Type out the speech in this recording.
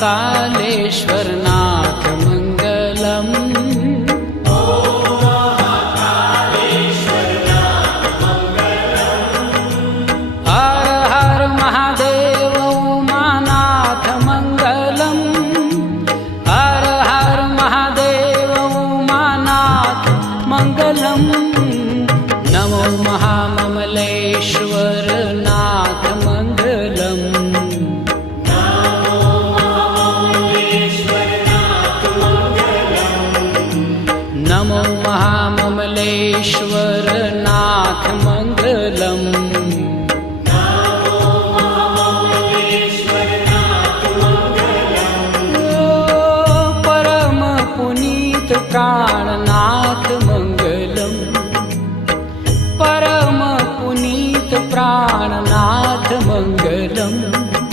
महाकालेश्वरनाथ मङ्गलम्। हर हर महादेव उमानाथ मङ्गलम्। हर हर महादेव उमानाथ मङ्गलम्। नमो महाममलेश्वरनाथ मङ्गलम्। नमो महाममलेश्वरनाथ मङ्गलम्। परम पुनीत प्राण